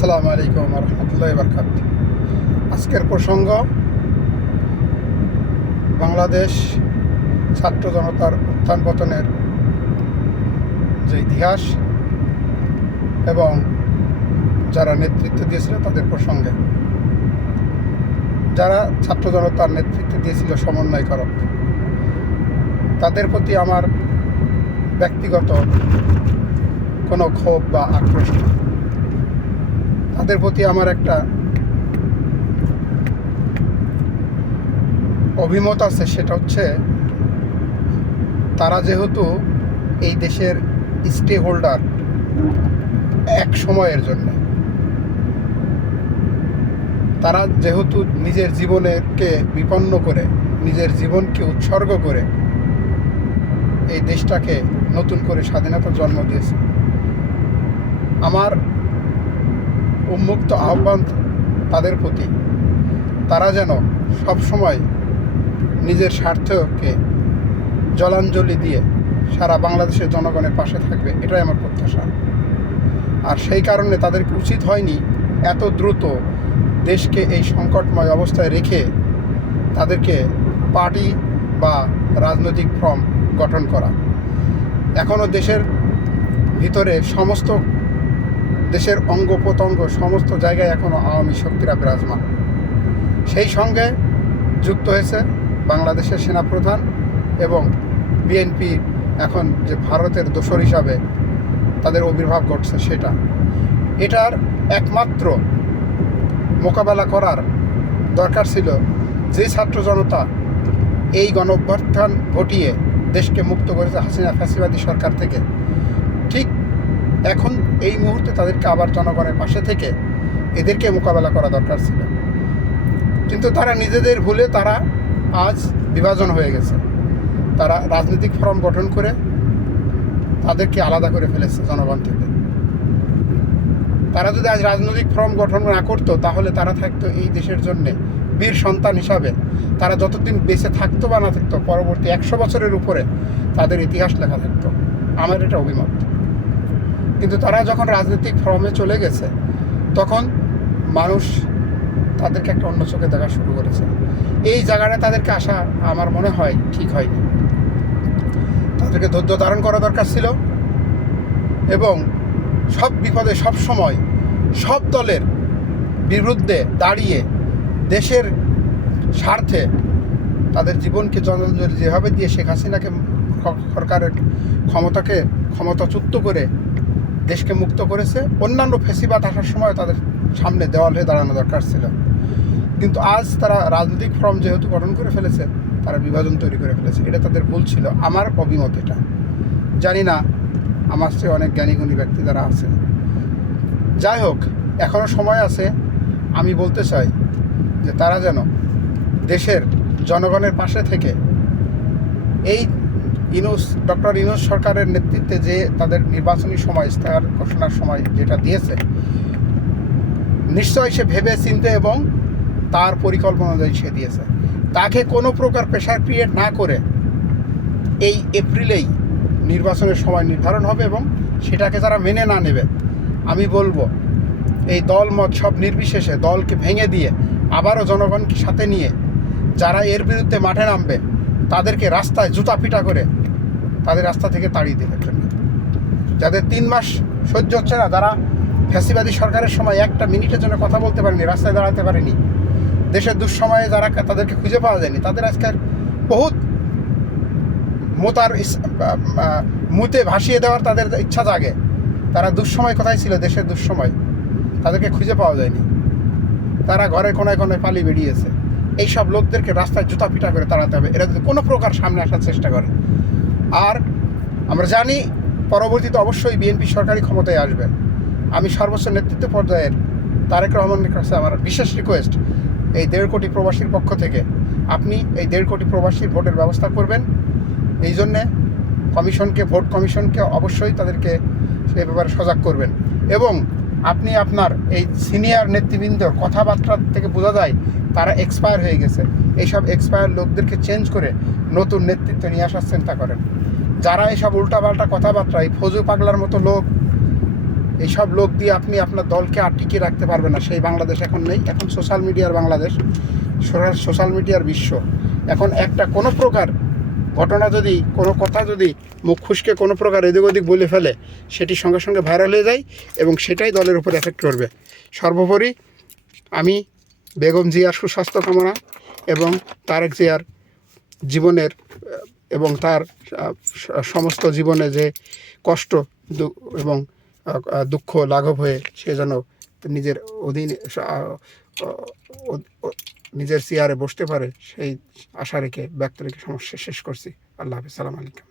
আসসালামু আলাইকুম রহমতুল্লাহি বারাকাতুহু। আজকের প্রসঙ্গ বাংলাদেশ ছাত্র জনতার উত্থান পতনের যে ইতিহাস এবং যারা নেতৃত্ব দিয়েছিল তাদের প্রসঙ্গে। যারা ছাত্র জনতার নেতৃত্ব দিয়েছিল সমন্বয়কারক, তাদের প্রতি আমার ব্যক্তিগত কোনো ক্ষোভ বা আক্রোশ নেই। তাদের প্রতি আমার একটা অভিমত আছে, সেটা হচ্ছে তারা যেহেতু এই দেশের স্টে হোল্ডার এক সময়ের জন্য, তারা যেহেতু নিজের জীবনকে বিপন্ন করে, নিজের জীবনকে উৎসর্গ করে এই দেশটাকে নতুন করে স্বাধীনতার জন্ম দিয়েছে, আমার উন্মুক্ত আহ্বান তাদের প্রতি, তারা যেন সবসময় নিজের স্বার্থকে জলাঞ্জলি দিয়ে সারা বাংলাদেশের জনগণের পাশে থাকবে, এটাই আমার প্রত্যাশা। আর সেই কারণে তাদেরকে উচিত হয়নি এত দ্রুত দেশকে এই সংকটময় অবস্থায় রেখে তাদেরকে পার্টি বা রাজনৈতিক ফ্রন্ট গঠন করা। এখনও দেশের ভিতরে সমস্ত দেশের অঙ্গ প্রত্যঙ্গ সমস্ত জায়গায় এখনও আওয়ামী শক্তিরা বিরাজমান। সেই সঙ্গে যুক্ত হয়েছে বাংলাদেশের সেনাপ্রধান এবং বিএনপি এখন যে ভারতের দোসর হিসাবে তাদের আবির্ভাব ঘটছে, এটার একমাত্র মোকাবেলা করার দরকার ছিল যে ছাত্র জনতা এই গণঅভ্যুত্থান ঘটিয়ে দেশকে মুক্ত করেছে হাসিনা ফ্যাসিবাদী সরকার থেকে। ঠিক এখন এই মুহূর্তে তাদেরকে আবার জনগণের পাশে থেকে এদেরকে মোকাবেলা করা দরকার ছিল, কিন্তু তারা নিজেদের ভুলে তারা আজ বিভাজন হয়ে গেছে। তারা রাজনৈতিক ফোরাম গঠন করে তাদেরকে আলাদা করে ফেলেছে জনগণ থেকে। তারা যদি আজ রাজনৈতিক ফোরাম গঠন না করতো তাহলে তারা থাকতো এই দেশের জন্যে বীর সন্তান হিসাবে। তারা যতদিন বেঁচে থাকতো বা না থাকতো, পরবর্তী 100 বছরের উপরে তাদের ইতিহাস লেখা থাকতো, আমার এটা অভিমত। কিন্তু তারা যখন রাজনৈতিক ফর্মে চলে গেছে তখন মানুষ তাদেরকে একটা অন্য চোখে দেখা শুরু করেছে। এই জায়গাটা তাদেরকে আসা আমার মনে হয় ঠিক হয়নি। তাদেরকে ধৈর্য ধারণ করা দরকার ছিল এবং সব বিপদে সব সময় সব দলের বিরুদ্ধে দাঁড়িয়ে দেশের স্বার্থে তাদের জীবনকে জনজলি যেভাবে দিয়ে শেখ হাসিনাকে সরকারের ক্ষমতাচ্যুত করে দেশকে মুক্ত করেছে, অন্যান্য ফেসিবাদ আসার সময় তাদের সামনে দেওয়াল হয়ে দাঁড়ানো দরকার ছিল। কিন্তু আজ তারা রাজনৈতিক ফর্ম যেহেতু গঠন করে ফেলেছে, তারা বিভাজন তৈরি করে ফেলেছে। এটা তাদের ভুল ছিল, আমার অভিমত এটা। জানি না আমার চেয়ে অনেক জ্ঞানীগুণী ব্যক্তি যারা আছে। যাই হোক, এখনও সময় আছে। আমি বলতে চাই যে তারা যেন দেশের জনগণের পাশে থেকে এই ডক্টর ইউনূস সরকারের নেতৃত্বে যে তাদের নির্বাচনী সময় ইশতেহার ঘোষণার সময় যেটা দিয়েছে, নিশ্চয়ই সে ভেবে চিনতে এবং তার পরিকল্পনা অনুযায়ী সে দিয়েছে। তাকে কোনো প্রকার প্রেশার ক্রিয়েট না করে এই এপ্রিলেই নির্বাচনের সময় নির্ধারণ হবে এবং সেটাকে যারা মেনে না নেবে, আমি বলবো এই দল মত সব নির্বিশেষে দলকে ভেঙে দিয়ে আবারও জনগণকে সাথে নিয়ে যারা এর বিরুদ্ধে মাঠে নামবে তাদেরকে রাস্তায় জুতা পিটা করে তাদের রাস্তা থেকে তাড়িয়ে দেওয়ার জন্য। যাদের 3 মাস সহ্য হচ্ছে না, যারা ফ্যাসিবাদী সরকারের সময় একটা মিনিটের জন্য কথা বলতে পারেনি, রাস্তায় দাঁড়াতে পারেনি, দেশের দুঃসময়ে যারা তাদেরকে খুঁজে পাওয়া যায়নি, তাদের আজকের বহুত মুতে ভাসিয়ে দেওয়ার তাদের ইচ্ছা জাগে। তারা দুঃসময় কোথায় ছিল, দেশের দুঃসময়, তাদেরকে খুঁজে পাওয়া যায়নি, তারা ঘরে কোনায় কোনায় পালিয়ে বেরিয়েছে। এইসব লোকদেরকে রাস্তায় জুতা পিটা করে তাড়াতে হবে, এরা যদি কোনো প্রকার সামনে আসার চেষ্টা করে। আর আমরা জানি পরবর্তীতে অবশ্যই বিএনপি সরকারি ক্ষমতায় আসবে। আমি সর্বোচ্চ নেতৃত্ব পর্যায়ের তারেক রহমানের কাছে আমার বিশেষ রিকোয়েস্ট, এই 1.5 কোটি প্রবাসীর পক্ষ থেকে আপনি এই 1.5 কোটি প্রবাসীর ভোটের ব্যবস্থা করবেন। এই জন্যে ভোট কমিশনকে অবশ্যই তাদেরকে সেই ব্যাপারে সজাগ করবেন। এবং আপনি আপনার এই সিনিয়র নেতৃবৃন্দর কথাবার্তা থেকে বোঝা যায় তারা এক্সপায়ার হয়ে গেছে। এইসব এক্সপায়ার লোকদেরকে চেঞ্জ করে নতুন নেতৃত্ব নিয়ে আসার চিন্তা করেন। যারা এইসব উল্টাপাল্টা কথাবার্তা, এই ফজু পাগলার মতো লোক এইসব লোক দিয়ে আপনি আপনার দলকে আর টিকিয়ে রাখতে পারবেন না। সেই বাংলাদেশ এখন নেই, এখন সোশ্যাল মিডিয়ার বাংলাদেশ, সোশ্যাল মিডিয়ার বিশ্ব। এখন একটা কোনো প্রকার ঘটনা যদি, কোনো কথা যদি মুখ খুশকে কোনো প্রকার এদিক ওদিক বলে ফেলে, সেটি সঙ্গে সঙ্গে ভাইরাল হয়ে যায় এবং সেটাই দলের উপর এফেক্ট করবে। সর্বোপরি আমি বেগম জিয়ার সুস্বাস্থ্য কামনা এবং তারেক জিয়ার জীবনের এবং তার সমস্ত জীবনে যে কষ্ট এবং দুঃখ লাঘব হয়ে সে যেন নিজের অধীনে নিজের চেয়ারে বসতে পারে, সেই আশা রেখে ব্যক্ত রেখে সমস্যা শেষ করছি। আল্লাহ হাফিজ, সালাম আলাইকুম।